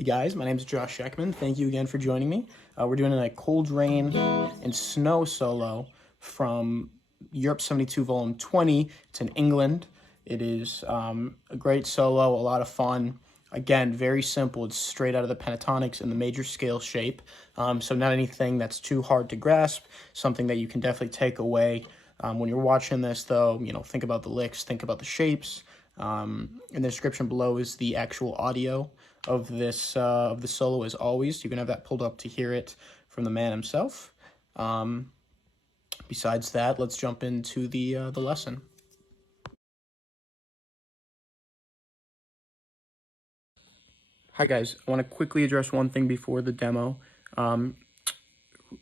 Hey guys, my name is Josh Schectman. Thank you again for joining me. We're doing a Cold Rain and Snow solo from Europe 72 Volume 20. It's in England. It is a great solo, a lot of fun. Again, very simple. It's straight out of the pentatonics in the major scale shape. So not anything that's too hard to grasp, something that you can definitely take away. When you're watching this, though, think about the licks, think about the shapes. In the description below is the actual audio of this of the solo, as always. You can have that pulled up to hear it from the man himself. Besides that, let's jump into the lesson. Hi guys, I want to quickly address one thing before the demo.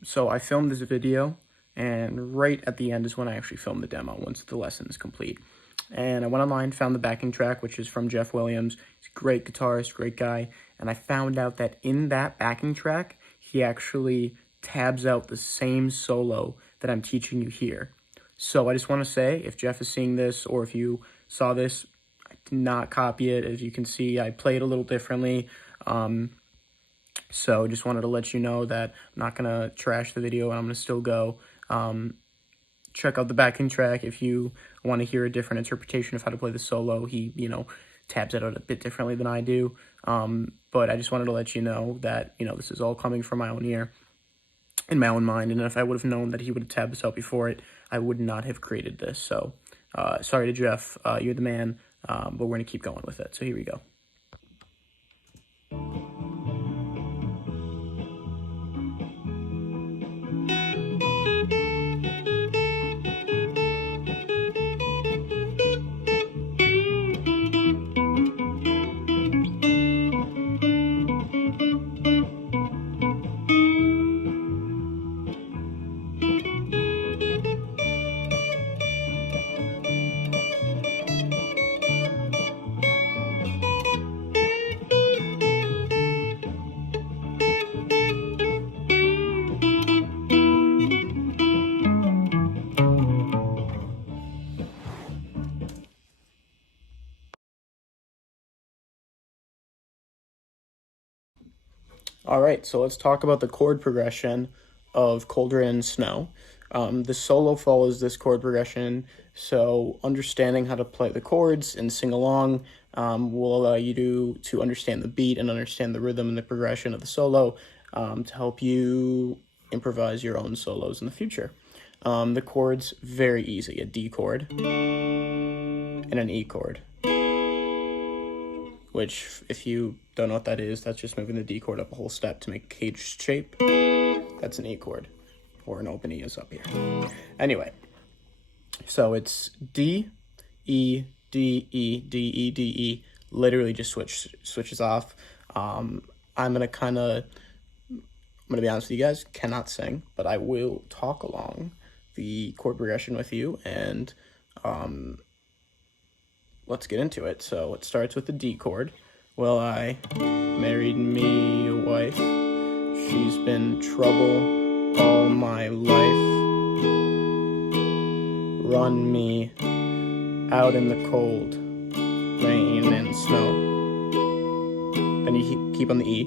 So I filmed this video, and right at the end is when I actually filmed the demo, once the lesson is complete. And I went online, found the backing track, which is from Jeff Williams. He's a great guitarist, great guy. And I found out that in that backing track, he actually tabs out the same solo that I'm teaching you here. So I just want to say, if Jeff is seeing this, or if you saw this, I did not copy it. As you can see, I played a little differently. So just wanted to let you know that I'm not going to trash the video, and I'm going to still go. Check out the backing track if you want to hear a different interpretation of how to play the solo. He, tabs it out a bit differently than I do. But I just wanted to let you know that, this is all coming from my own ear, in my own mind. And if I would have known that he would have tabbed this out before it, I would not have created this. So, sorry to Jeff, you're the man, but we're going to keep going with it. So here we go. All right, so let's talk about the chord progression of Cold Rain and Snow. The solo follows this chord progression, so understanding how to play the chords and sing along will allow you to understand the beat and understand the rhythm and the progression of the solo to help you improvise your own solos in the future. The chords, very easy: a D chord and an E chord. Which, if you don't know what that is, that's just moving the D chord up a whole step to make a caged shape. That's an E chord, or an open E is up here. Anyway, so it's D, E, D, E, D, E, D, E. Literally just switches off. I'm gonna be honest with you guys, cannot sing, but I will talk along the chord progression with you, and let's get into it. So it starts with the D chord. Well, I married me a wife. She's been trouble all my life. Run me out in the cold, rain and snow. Then you keep on the E.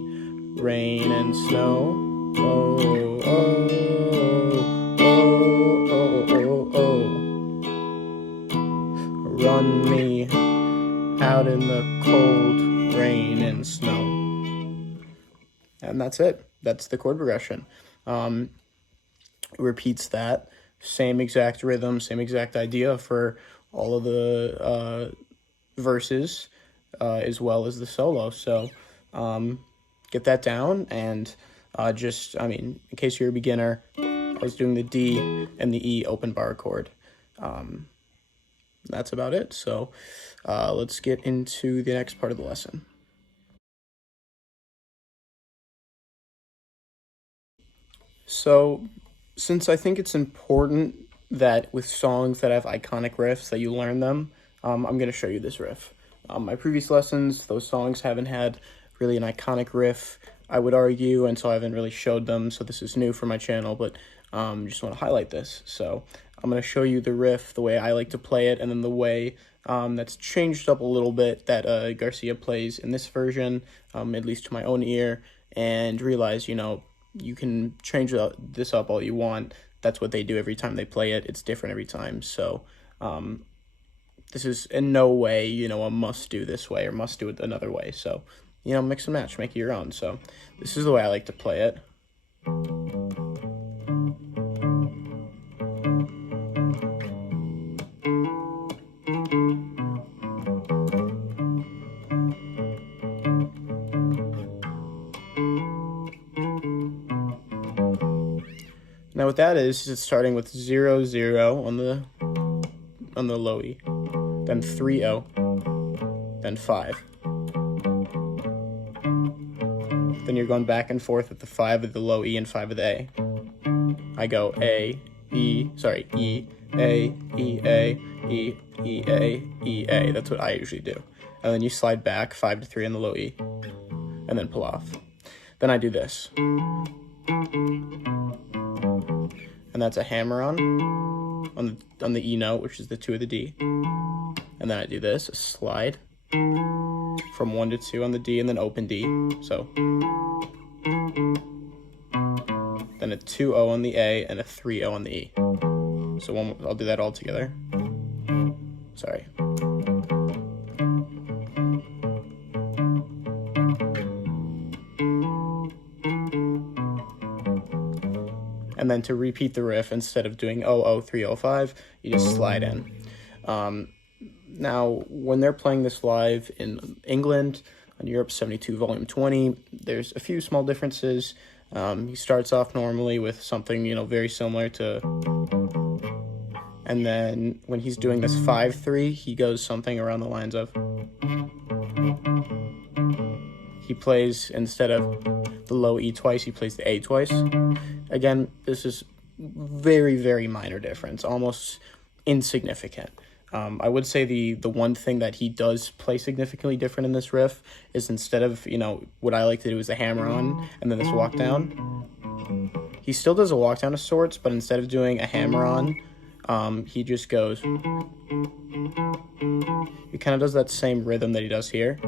Rain and snow. Oh, oh, oh, oh, oh, oh. Run me out in the cold, rain and snow. And that's it. That's the chord progression. It repeats that same exact rhythm, same exact idea for all of the verses, as well as the solo. So get that down, and in case you're a beginner, I was doing the D and the E open bar chord. That's about it. So let's get into the next part of the lesson. So since I think it's important that with songs that have iconic riffs that you learn them, I'm going to show you this riff. My previous lessons, those songs haven't had really an iconic riff, I would argue, and so I haven't really showed them, so this is new for my channel, but just want to highlight this. So I'm going to show you the riff, the way I like to play it, and then the way that's changed up a little bit that Garcia plays in this version, at least to my own ear, and realize, you know, you can change this up all you want. That's what they do every time they play it. It's different every time. So this is in no way, you know, a must do this way or must do it another way. So, you know, mix and match, make it your own. So this is the way I like to play it. Now what that is it's starting with 0 0 on the low E, then 3 0, then 5. Then you're going back and forth with the 5 of the low E and 5 of the A. I go E, A, E, A, E, A, E, A. That's what I usually do. And then you slide back 5 to 3 on the low E, and then pull off. Then I do this. And that's a hammer-on the E note, which is the 2 of the D. And then I do this, a slide from 1 to 2 on the D, and then open D. So then a 2-0 on the A and a 3-0 on the E. So I'll do that all together. Sorry. And then to repeat the riff, instead of doing 0-0-3-0-5, you just slide in. Now, when they're playing this live in England, on Europe 72 Volume 20, there's a few small differences. He starts off normally with something, you know, very similar to... And then when he's doing this 5-3, he goes something around the lines of... He plays, instead of the low E twice, he plays the A twice. Again, this is very, very minor difference, almost insignificant. I would say the one thing that he does play significantly different in this riff is, instead of, you know, what I like to do is a hammer on and then this walk down. He still does a walk down of sorts, but instead of doing a hammer on, he just goes. He kind of does that same rhythm that he does here.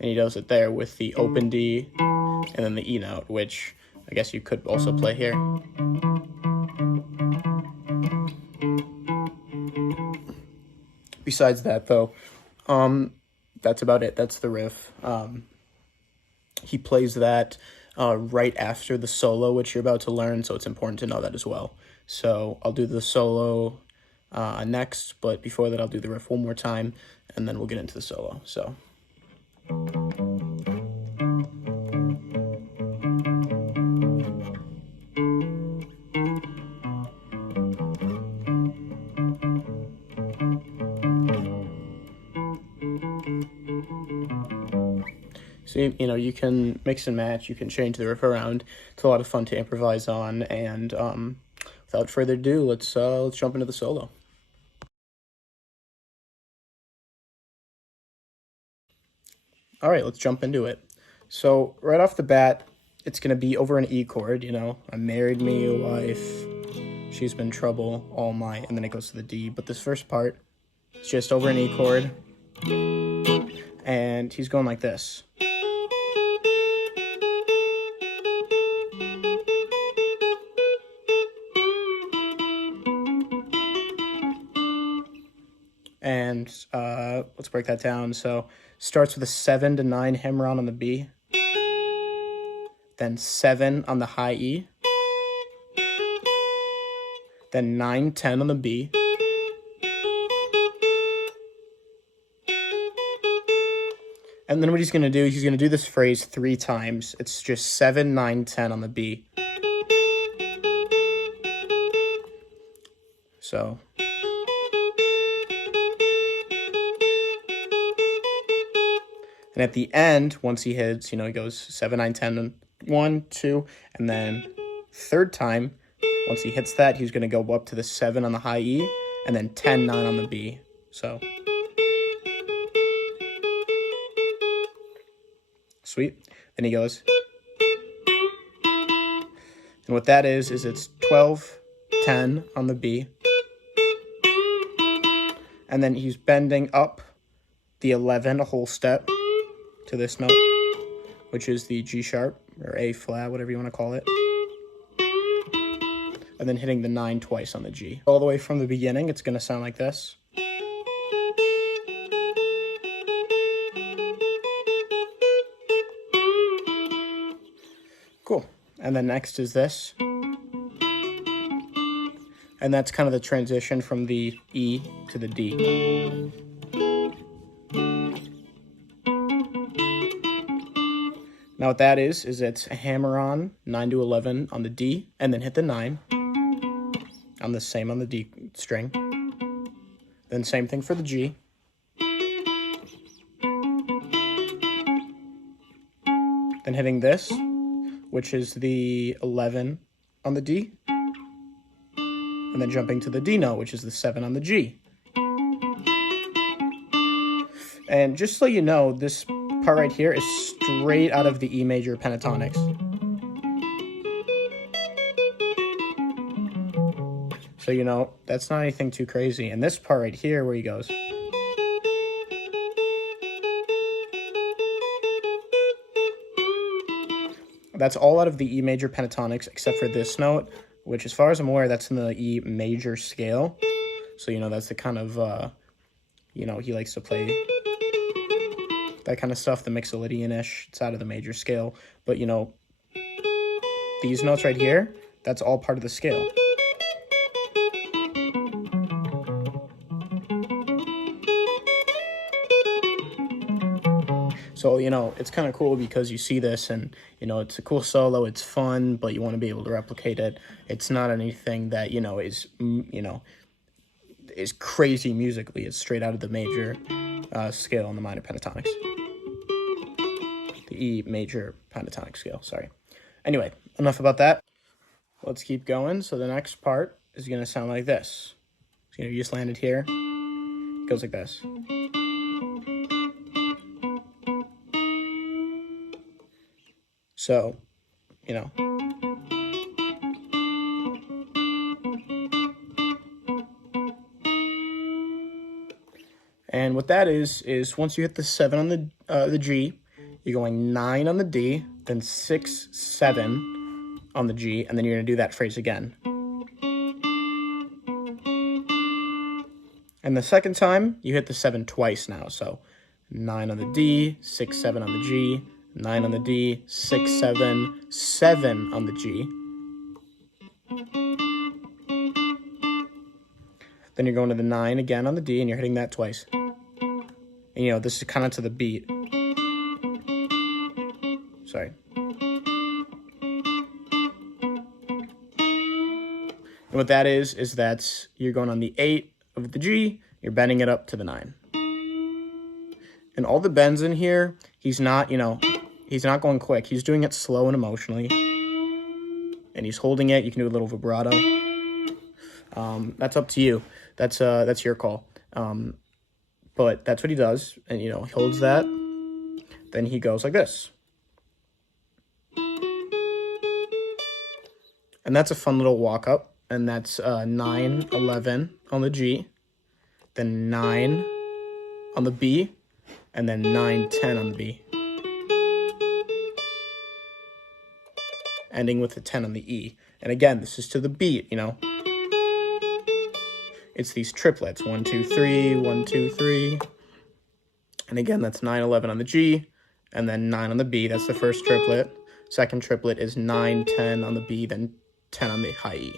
And he does it there with the open D and then the E note, which I guess you could also play here. Besides that, though, that's about it. That's the riff. He plays that right after the solo, which you're about to learn, so it's important to know that as well. So I'll do the solo next, but before that I'll do the riff one more time, and then we'll get into the solo. So. So, you know, you can mix and match, you can change the riff around. It's a lot of fun to improvise on, and without further ado, let's jump into the solo. All right, let's jump into it. So right off the bat, it's going to be over an E chord, you know. I married me a wife, she's been trouble, all my, and then it goes to the D. But this first part, it's just over an E chord, and he's going like this. And let's break that down. So starts with a 7 to 9 hammer-on the B, then 7 on the high E, then 9-10 on the B, and then what he's going to do, he's going to do this phrase 3 times. It's just 7, 9, 10 on the B. So... And at the end, once he hits, you know, he goes 7, 9, 10, 1, 2, and then third time, once he hits that, he's going to go up to the 7 on the high E, and then 10, 9 on the B. So, sweet. Then he goes And what that is it's 12, 10 on the B. And then he's bending up the 11 a whole step to this note, which is the G sharp or A flat, whatever you want to call it. And then hitting the 9 twice on the G. All the way from the beginning, it's going to sound like this. Cool. And then next is this. And that's kind of the transition from the E to the D. Now what that is it's a hammer on 9 to 11 on the D, and then hit the 9 on the same on the D string. Then same thing for the G. Then hitting this, which is the 11 on the D. And then jumping to the D note, which is the 7 on the G. And just so you know, this part right here is straight out of the E major pentatonics. So, you know, that's not anything too crazy. And this part right here where he goes. That's all out of the E major pentatonics except for this note, which as far as I'm aware, that's in the E major scale. So, you know, that's the kind of, you know, he likes to play that kind of stuff, the Mixolydian-ish. It's out of the major scale. But, you know, these notes right here, that's all part of the scale. So, you know, it's kind of cool because you see this and, you know, it's a cool solo, it's fun, but you want to be able to replicate it. It's not anything that, you know, is crazy musically. It's straight out of the major scale on the minor pentatonics. The E major pentatonic scale, sorry. Anyway, enough about that. Let's keep going. So the next part is going to sound like this. So, you just landed here. It goes like this. So, you know. And what that is once you hit the 7 on the G, you're going 9 on the D, then 6, 7 on the G, and then you're going to do that phrase again. And the second time, you hit the 7 twice now. So 9 on the D, 6, 7 on the G, 9 on the D, 6, 7, 7 on the G. Then you're going to the 9 again on the D, and you're hitting that twice. And, you know, this is kind of to the beat. Sorry. And what that is that you're going on the 8 of the G, you're bending it up to the 9. And all the bends in here, he's not, you know, he's not going quick. He's doing it slow and emotionally. And he's holding it. You can do a little vibrato. That's up to you. That's your call. But that's what he does. And, you know, he holds that. Then he goes like this. And that's a fun little walk up. And that's 9, 11 on the G. Then 9 on the B. And then 9, 10 on the B. Ending with the 10 on the E. And again, this is to the beat, you know. It's these triplets. 1, 2, 3, 1, 2, 3. And again, that's 9, 11 on the G. And then 9 on the B. That's the first triplet. Second triplet is 9, 10 on the B, then 10 on the high E.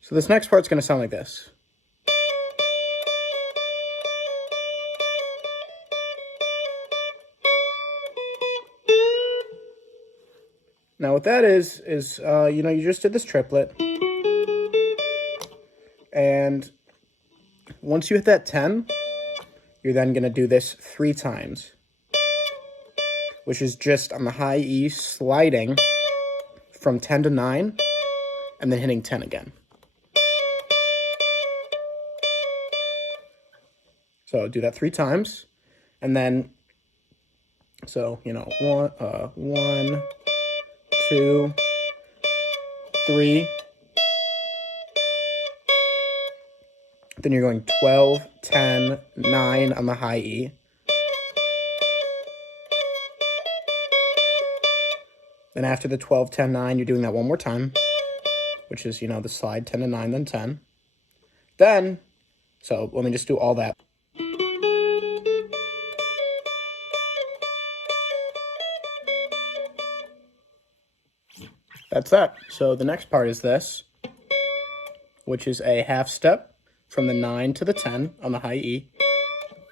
So this next part's going to sound like this. Now what that is you know, you just did this triplet. And once you hit that 10, you're then going to do this 3 times. Which is just on the high E sliding from 10 to 9 and then hitting 10 again. So do that 3 times. And then, so, you know, 1, 2, 3. Then you're going 12, 10, 9 on the high E. Then after the 12, 10, 9, you're doing that one more time, which is, you know, the slide 10 to 9, then 10. Then, so let me just do all that. That's that. So the next part is this, which is a half step from the 9 to the 10 on the high E.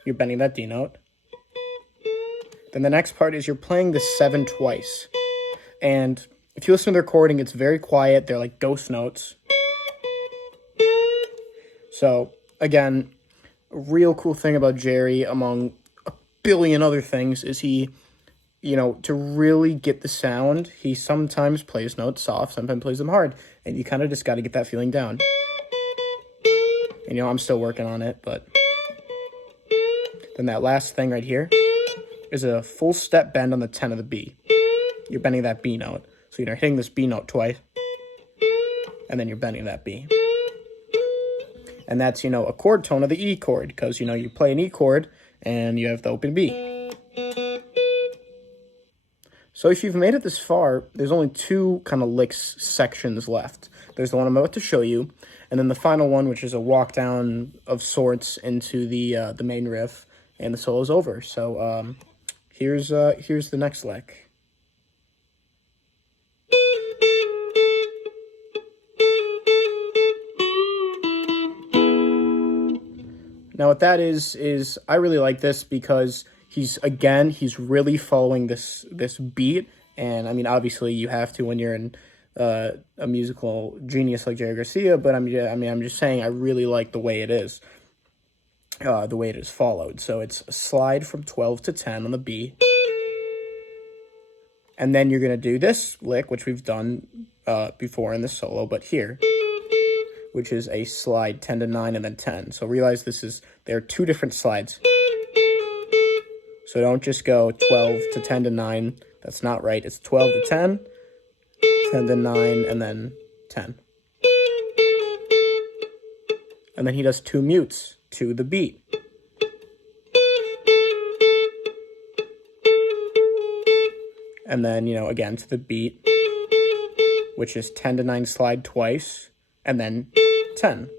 You're bending that D note. Then the next part is you're playing the 7 twice. And if you listen to the recording, it's very quiet. They're like ghost notes. So, again, a real cool thing about Jerry, among a billion other things, is he, you know, to really get the sound, he sometimes plays notes soft, sometimes plays them hard. And you kind of just got to get that feeling down. And, you know, I'm still working on it, but... Then that last thing right here is a full step bend on the 10 of the B. You're bending that B note. So you're hitting this B note twice, and then you're bending that B. And that's, you know, a chord tone of the E chord, because, you know, you play an E chord, and you have the open B. So if you've made it this far, there's only 2 kind of licks sections left. There's the one I'm about to show you, and then the final one, which is a walk down of sorts into the main riff, and the solo's over. So here's the next lick. Now what that is I really like this because he's really following this beat, and I mean obviously you have to when you're in a musical genius like Jerry Garcia, but I'm just saying I really like the way it is followed. So it's a slide from 12 to 10 on the B, and then you're gonna do this lick, which we've done before in the solo, but here, which is a slide 10 to 9 and then 10. So realize there are 2 different slides. So don't just go 12 to 10 to 9. That's not right. It's 12 to 10, 10 to 9, and then 10. And then he does 2 mutes to the beat. And then, you know, again to the beat, which is 10 to 9 slide twice, and then 10.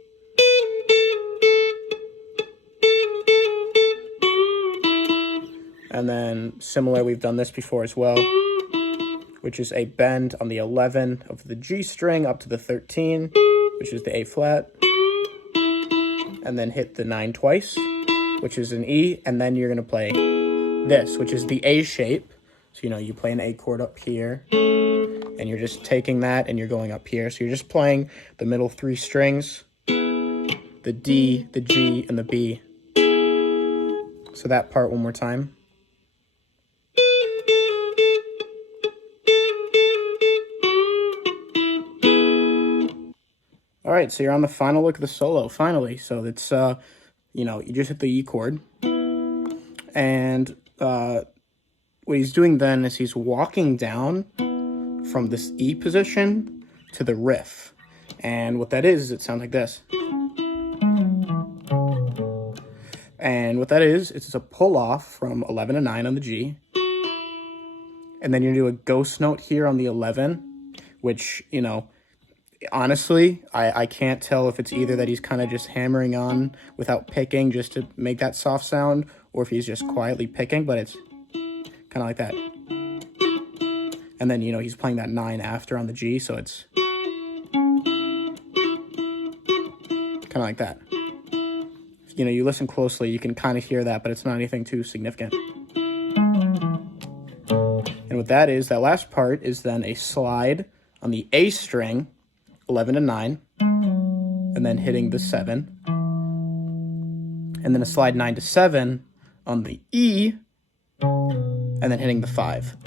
And then similar, we've done this before as well, which is a bend on the 11 of the G string up to the 13, which is the A flat, and then hit the 9 twice, which is an E, and then you're going to play this, which is the A shape. So, you know, you play an A chord up here, and you're just taking that and you're going up here. So you're just playing the middle 3 strings, the D, the G, and the B. So that part one more time. All right, so you're on the final lick of the solo, finally. So it's, you know, you just hit the E chord. And what he's doing then is he's walking down from this E position to the riff. And what that is it sounds like this. And what that is, it's a pull off from 11 to 9 on the G. And then you do a ghost note here on the 11, which, you know, honestly, I can't tell if it's either that he's kind of just hammering on without picking just to make that soft sound, or if he's just quietly picking, but it's kind of like that. And then, you know, he's playing that 9 after on the G, so it's kind of like that. You know, you listen closely, you can kind of hear that, but it's not anything too significant. And what that is, that last part is then a slide on the A string, 11 to 9, and then hitting the 7. And then a slide 9 to 7 on the E, and then hitting the 5,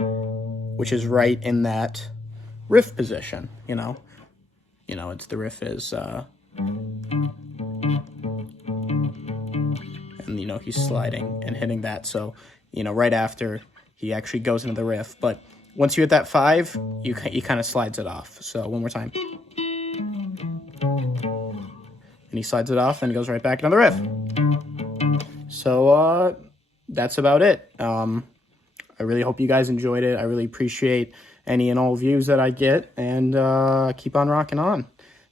which is right in that riff position, you know. You know, it's the riff is, and, you know, he's sliding and hitting that. So, you know, right after he actually goes into the riff. But once you hit that 5, you kind of slides it off. So one more time. And he slides it off, then he goes right back into the riff. So that's about it. I really hope you guys enjoyed it. I really appreciate any and all views that I get, and keep on rocking on.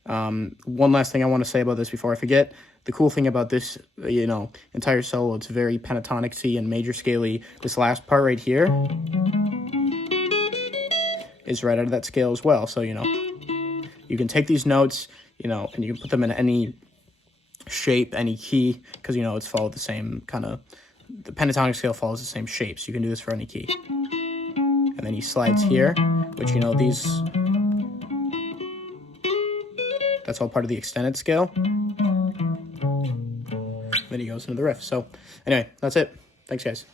One last thing I want to say about this before I forget. The cool thing about this, entire solo, it's very pentatonic-y and major scale-y. This last part right here is right out of that scale as well. So, you can take these notes, and you can put them in any shape, any key, because, it's followed the same kind of, the pentatonic scale follows the same shape, so you can do this for any key. And then he slides here, which, these, that's all part of the extended scale. Then he goes into the riff. So, anyway, that's it. Thanks, guys.